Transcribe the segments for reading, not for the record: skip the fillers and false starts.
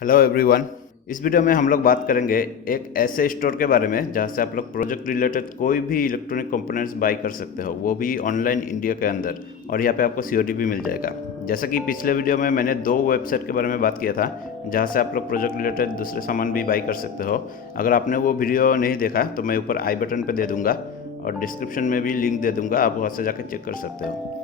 Hello everyone. इस video में हम लोग बात करेंगे एक ऐसे स्टोर के बारे में जहाँ से आप लोग प्रोजेक्ट रिलेटेड कोई भी इलेक्ट्रॉनिक कंपोनेंट्स बाई कर सकते हो, वो भी ऑनलाइन इंडिया के अंदर। और यहाँ पे आपको सीओडी भी मिल जाएगा। जैसा कि पिछले वीडियो में मैंने 2 वेबसाइट के बारे में बात किया था जहाँ से आप लोग प्रोजेक्ट रिलेटेड दूसरे सामान भी बाई कर सकते हो। अगर आपने वो वीडियो नहीं देखा तो मैं ऊपर आई बटन पर दे दूँगा और डिस्क्रिप्शन में भी लिंक दे दूँगा, आप वहाँ से जाकर चेक कर सकते हो।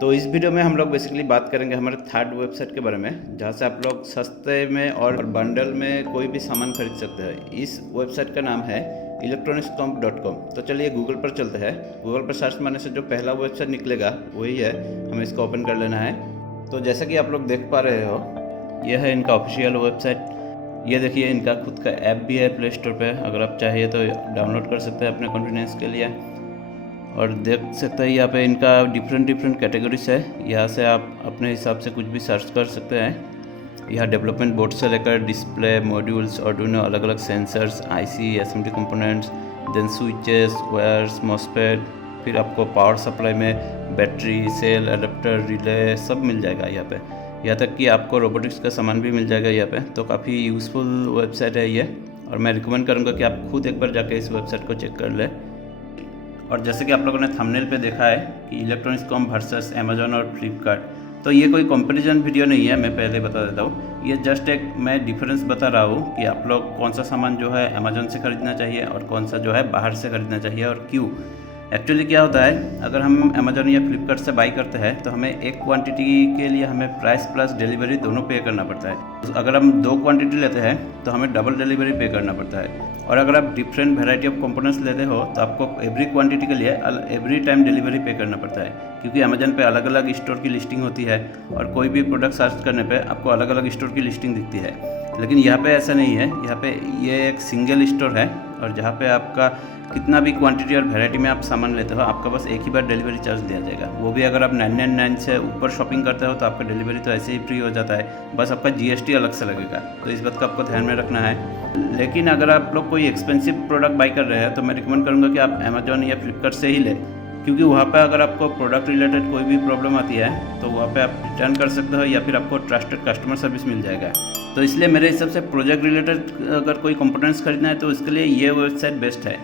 तो इस वीडियो में हम लोग बेसिकली बात करेंगे हमारे थर्ड वेबसाइट के बारे में जहाँ से आप लोग सस्ते में और बंडल में कोई भी सामान खरीद सकते हैं। इस वेबसाइट का नाम है electronicscomp.com। तो चलिए गूगल पर चलते हैं। गूगल पर सर्च मारने से जो पहला वेबसाइट निकलेगा वही है, हमें इसको ओपन कर लेना है। तो जैसा कि आप लोग देख पा रहे हो, यह है इनका ऑफिशियल वेबसाइट। ये देखिए, इनका खुद का ऐप भी है प्ले स्टोर पर, अगर आप चाहिए तो डाउनलोड कर सकते हैं अपने कन्वीनियंस के लिए। और देख सकते हैं यहाँ पे इनका डिफरेंट कैटेगरीज है, यहाँ से आप अपने हिसाब से कुछ भी सर्च कर सकते हैं। यहाँ डेवलपमेंट बोर्ड से लेकर डिस्प्ले मॉड्यूल्स और दोनों अलग अलग sensors, IC, SMD components, then switches, wires, MOSFET, फिर आपको पावर सप्लाई में बैटरी, सेल, अडेप्टर, रिले सब मिल जाएगा यहाँ पे। यहाँ तक कि आपको रोबोटिक्स का सामान भी मिल जाएगा यहाँ पे। तो काफ़ी यूज़फुल वेबसाइट है ये, और मैं रिकमेंड करूँगा कि आप खुद एक बार जाके इस वेबसाइट को चेक कर लें। और जैसे कि आप लोगों ने थंबनेल पे देखा है कि इलेक्ट्रॉनिक्सकॉम्प वर्सेस अमेजोन और फ्लिपकार्ट, तो ये कोई कंपैरिजन वीडियो नहीं है, मैं पहले बता देता हूँ। ये जस्ट एक मैं डिफरेंस बता रहा हूँ कि आप लोग कौन सा सामान जो है अमेजोन से ख़रीदना चाहिए और कौन सा जो है बाहर से ख़रीदना चाहिए और क्यों। एक्चुअली क्या होता है, अगर हम अमेजोन या फ्लिपकार्ट से बाई करते हैं तो हमें एक क्वांटिटी के लिए हमें प्राइस प्लस डिलीवरी दोनों पे करना पड़ता है। अगर हम 2 क्वांटिटी लेते हैं तो हमें डबल डिलीवरी पे करना पड़ता है। और अगर आप डिफरेंट वैरायटी ऑफ कंपोनेंट्स लेते हो तो आपको एवरी क्वांटिटी के लिए एवरी टाइम डिलीवरी पे करना पड़ता है, क्योंकि अमेजन पे अलग अलग स्टोर की लिस्टिंग होती है और कोई भी प्रोडक्ट सर्च करने पे आपको अलग अलग स्टोर की लिस्टिंग दिखती है। लेकिन यहाँ पे ऐसा नहीं है, यहाँ पे ये एक सिंगल स्टोर है और जहाँ पे आपका कितना भी क्वांटिटी और वैरायटी में आप सामान लेते हो, आपका बस एक ही बार डिलीवरी चार्ज दिया जाएगा। वो भी अगर आप 999 से ऊपर शॉपिंग करते हो तो आपका डिलीवरी तो ऐसे ही फ्री हो जाता है, बस आपका जीएसटी अलग से लगेगा। तो इस बात का आपको ध्यान में रखना है। लेकिन अगर आप लोग कोई एक्सपेंसिव प्रोडक्ट बाई कर रहे हैं तो मैं रिकमेंड करूँगा कि आप अमेजोन या फ्लिपकार्ट से ही लें, क्योंकि वहाँ पे अगर आपको प्रोडक्ट रिलेटेड कोई भी प्रॉब्लम आती है तो वहाँ पे आप रिटर्न कर सकते हो या फिर आपको ट्रस्टेड कस्टमर सर्विस मिल जाएगा। तो इसलिए मेरे हिसाब से प्रोजेक्ट रिलेटेड अगर कोई कंपोनेंट्स खरीदना है तो इसके लिए ये वेबसाइट बेस्ट है।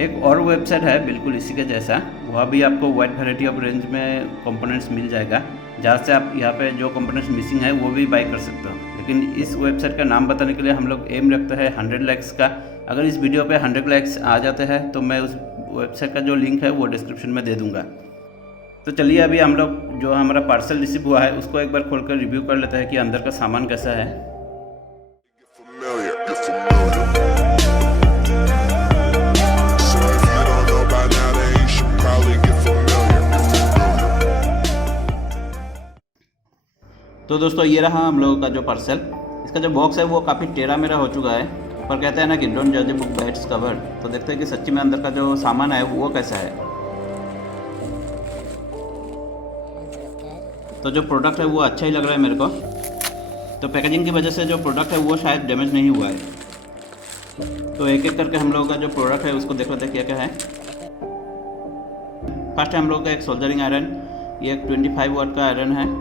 एक और वेबसाइट है बिल्कुल इसी के जैसा, वहाँ भी आपको वाइड वैरायटी ऑफ रेंज में कंपोनेंट्स मिल जाएगा, जहाँ से आप यहाँ पे जो कंपोनेंट्स मिसिंग है वो भी बाई कर सकते हो। लेकिन इस वेबसाइट का नाम बताने के लिए हम लोग एम रखते हैं 100 लाइक्स का। अगर इस वीडियो पे 100 लाइक्स आ जाते हैं तो मैं उस वेबसाइट का जो लिंक है वो डिस्क्रिप्शन में दे दूँगा। तो चलिए अभी हम लोग जो हमारा पार्सल रिसीव हुआ है उसको एक बार खोल कर रिव्यू कर लेते हैं कि अंदर का सामान कैसा है। तो दोस्तों ये रहा हम लोगों का जो पार्सल। इसका जो बॉक्स है वो काफ़ी टेढ़ा मेरा हो चुका है, पर कहते हैं ना कि डोंट जज a book by its cover. तो देखते हैं कि सच्ची में अंदर का जो सामान है वो कैसा है। तो जो प्रोडक्ट है वो अच्छा ही लग रहा है मेरे को। तो पैकेजिंग की वजह से जो प्रोडक्ट है वो शायद डैमेज नहीं हुआ है। तो एक एक करके हम लोगों का जो प्रोडक्ट है उसको देख लेते हैं क्या क्या है। फर्स्ट है हम लोगों का एक सोल्डरिंग आयरन। ये एक 25 वाट का आयरन है।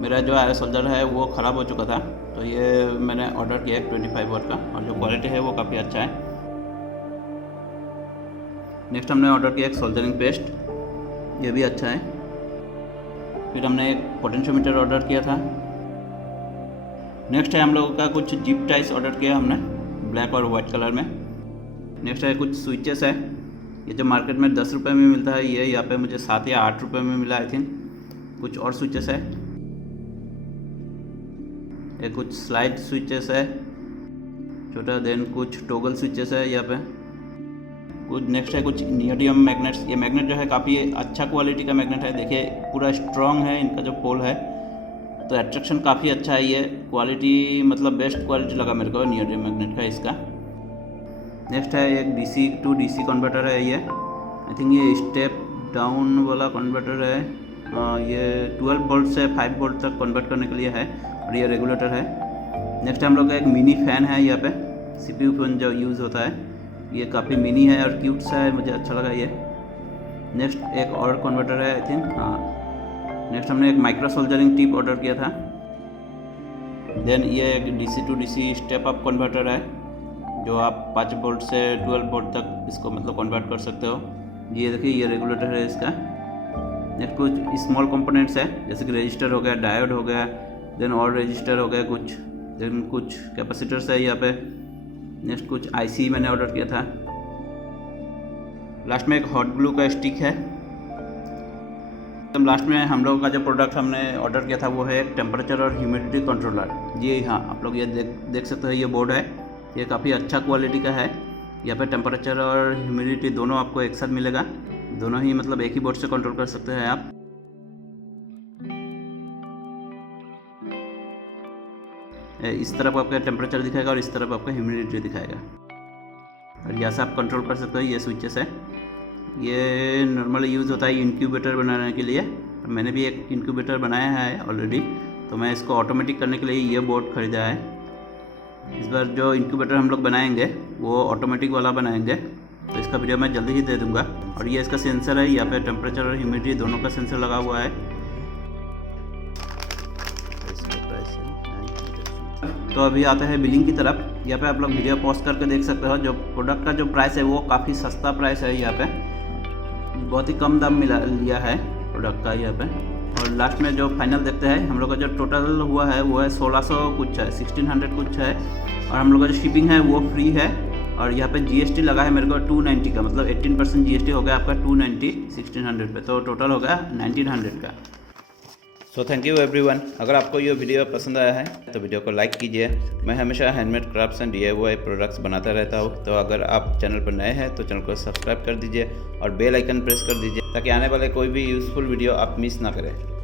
मेरा जो आयरन सोल्डर है वो ख़राब हो चुका था, तो ये मैंने ऑर्डर किया है 25 वाट का, और जो क्वालिटी है वो काफ़ी अच्छा है। नेक्स्ट हमने ऑर्डर किया एक सोल्डरिंग पेस्ट, ये भी अच्छा है। फिर हमने एक पोटेंशियोमीटर ऑर्डर किया था। नेक्स्ट है हम लोगों का कुछ जिप टाइस ऑर्डर किया हमने ब्लैक और वाइट कलर में। नेक्स्ट है कुछ स्विचेस है। ये जो मार्केट में 10 रुपये में मिलता है, ये यहाँ पे मुझे 7 या 8 रुपये में मिला आई थिंक। कुछ और स्विचेस है, ये कुछ स्लाइड स्विचेस है छोटा, देन कुछ टॉगल स्विचेस है यहाँ पे कुछ। नेक्स्ट है कुछ नियोडियम मैग्नेट्स। ये मैग्नेट जो है काफ़ी अच्छा क्वालिटी का मैग्नेट है, देखिए पूरा स्ट्रॉन्ग है इनका जो पोल है, तो एट्रैक्शन काफ़ी अच्छा है। ये क्वालिटी मतलब बेस्ट क्वालिटी लगा मेरे को नियोडियम मैग्नेट का इसका। नेक्स्ट है एक DC to DC कन्वर्टर है। ये आई थिंक ये स्टेप डाउन वाला कन्वर्टर है। ये 12 वोल्ट से 5 वोल्ट तक कन्वर्ट करने के लिए है, और ये रेगुलेटर है। नेक्स्ट हम लोग का एक मिनी फ़ैन है यहाँ पे, CPU फैन जो यूज़ होता है, ये काफ़ी मिनी है और क्यूट सा है, मुझे अच्छा लगा ये। नेक्स्ट एक और कन्वर्टर है आई थिंक, हाँ। नेक्स्ट हमने एक माइक्रो सोल्डरिंग टिप ऑर्डर किया था। देन ये एक DC to DC step up converter है, जो आप 5 वोल्ट से 12 वोल्ट तक इसको मतलब कन्वर्ट कर सकते हो। ये देखिए ये रेगुलेटर है इसका। नेक्स्ट कुछ स्मॉल कंपोनेंट्स है, जैसे कि रजिस्टर हो गया, डायोड हो गया, देन और रजिस्टर हो गया कुछ, देन कुछ कैपेसिटर्स है यहाँ पे। नेक्स्ट कुछ IC मैंने ऑर्डर किया था। लास्ट में एक हॉट ग्लू का स्टिक है। तो लास्ट में हम लोगों का जो प्रोडक्ट हमने ऑर्डर किया था वो है एक टेम्परेचर और ह्यूमिडिटी कंट्रोलर। जी हाँ, आप लोग ये देख सकते हो, ये बोर्ड है, ये काफ़ी अच्छा क्वालिटी का है। यहाँ पे टेम्परेचर और ह्यूमिडिटी दोनों आपको एक साथ मिलेगा, दोनों ही मतलब एक ही बोर्ड से कंट्रोल कर सकते हैं आप। इस तरफ आपका टेम्परेचर दिखाएगा और इस तरफ आपका ह्यूमिडिटी दिखाएगा, और यहाँ से आप कंट्रोल कर सकते हो ये स्विचेस है। ये नॉर्मली यूज़ होता है इंक्यूबेटर बनाने के लिए, मैंने भी एक इंक्यूबेटर बनाया है ऑलरेडी, तो मैं इसको ऑटोमेटिक करने के लिए ये बोर्ड ख़रीदा है। इस बार जो इंक्यूबेटर हम लोग बनाएंगे वो ऑटोमेटिक वाला बनाएंगे, तो इसका वीडियो मैं जल्दी ही दे दूंगा। और ये इसका सेंसर है, यहाँ पे टेम्परेचर और ह्यूमिडिटी दोनों का सेंसर लगा हुआ है। तो अभी आते हैं बिलिंग की तरफ। यहाँ पे आप लोग वीडियो पॉज करके देख सकते हो, जो प्रोडक्ट का जो प्राइस है वो काफ़ी सस्ता प्राइस है। यहाँ पे बहुत ही कम दाम लिया है प्रोडक्ट का यहाँ पे। और लास्ट में जो फाइनल देखते हैं, हम लोग का जो टोटल हुआ है वो है 1600 कुछ है, 1600 कुछ है, और हम लोग का जो शिपिंग है वो फ्री है। और यहाँ पे GST लगा है मेरे को 290 का, मतलब 18% GST हो गया आपका 290 1600 पे, तो टोटल हो गया 1900 का। So thank you everyone. अगर आपको ये वीडियो पसंद आया है तो वीडियो को लाइक कीजिए। मैं हमेशा handmade crafts and DIY products बनाता रहता हूँ, तो अगर आप चैनल पर नए हैं तो चैनल को सब्सक्राइब कर दीजिए और बेल आइकन प्रेस कर दीजिए, ताकि आने वाले कोई भी यूज़फुल वीडियो आप मिस ना करें।